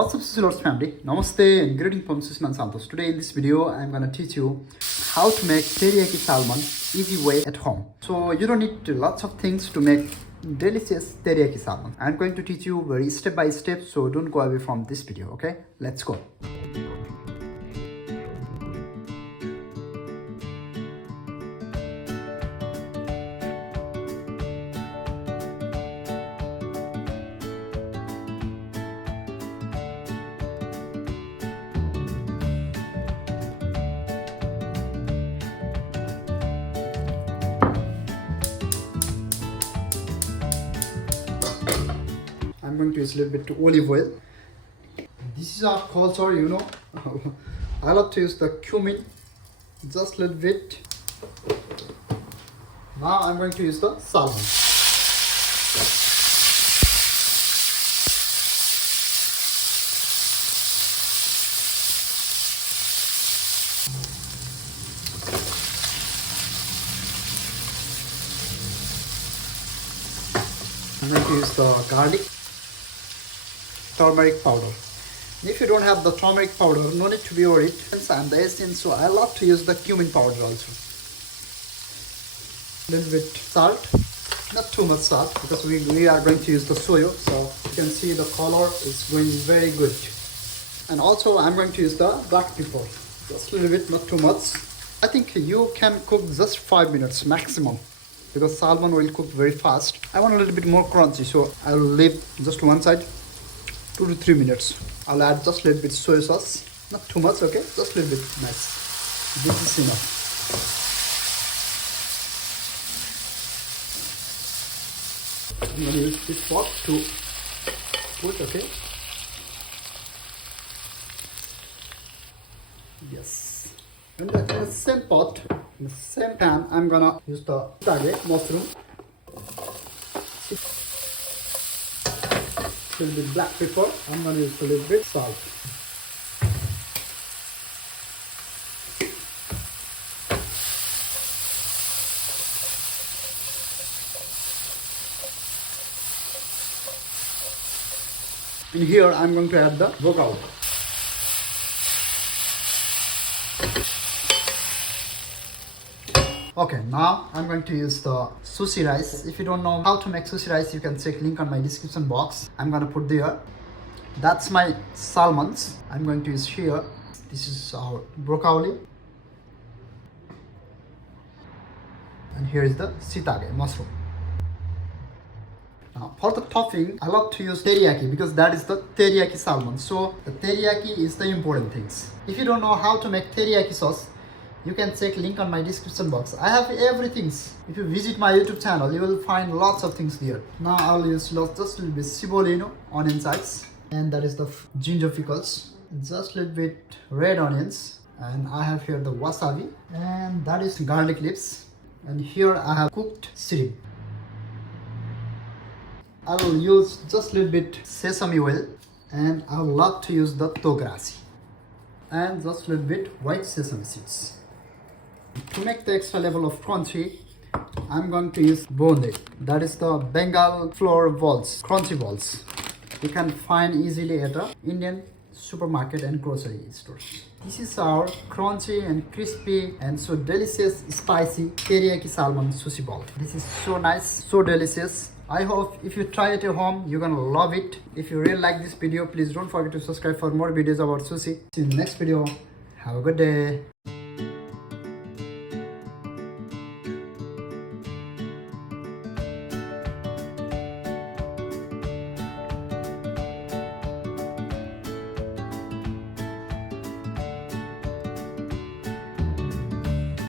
What's up, Sushi Lovers family? Namaste and greeting from Sushi Man Santosh. Today in this video, I'm gonna teach you how to make teriyaki salmon easy way at home. So you don't need lots of things to make delicious teriyaki salmon. I'm going to teach you very step by step, so don't go away from this video. Okay, let's go. I'm going to use a little bit of olive oil. This is our culture, you know. I love to use the cumin, just a little bit. Now I'm going to use the salmon. I'm going to use the garlic, turmeric powder. If you don't have the turmeric powder, no need to be worried. And the essence, so I love to use the cumin powder also. A little bit salt, not too much salt, because we are going to use the soya. So you can see the color is going very good. And also I'm going to use the black pepper, just a little bit, not too much. I think you can cook just 5 minutes maximum, because salmon will cook very fast. I want a little bit more crunchy, so I'll leave just one side 2 to 3 minutes. I'll add just a little bit soy sauce, not too much, okay, just a little bit. Nice, this is enough. I'm going to use this pot to put, okay. Yes. In the same pot, in the same pan, I'm gonna use the shiitake mushroom, a little bit black pepper. I'm gonna use a little bit salt. And here I'm going to add the broccoli. Okay, now I'm going to use the sushi rice. If you don't know how to make sushi rice, you can check link on my description box. I'm gonna put there. That's my salmons. I'm going to use here. This is our broccoli. And here is the shiitake mushroom. Now for the topping, I love to use teriyaki because that is the teriyaki salmon. So the teriyaki is the important things. If you don't know how to make teriyaki sauce, you can check link on my description box. I have everything. If you visit my YouTube channel, you will find lots of things there. Now I'll use just a little bit cibolino, onion size, and that is the ginger pickles. Just a little bit red onions, and I have here the wasabi, and that is garlic leaves. And here I have cooked shrimp. I will use just a little bit sesame oil, and I would love to use the togarashi, and just a little bit white sesame seeds. To make the extra level of crunchy, I'm going to use boned. That is the Bengal flour balls, crunchy balls. You can find easily at the Indian supermarket and grocery stores. This is our crunchy and crispy and so delicious spicy teriyaki salmon sushi ball. This is so nice, so delicious. I hope if you try it at home, you're gonna love it. If you really like this video, please don't forget to subscribe for more videos about sushi. See you in the next video. Have a good day.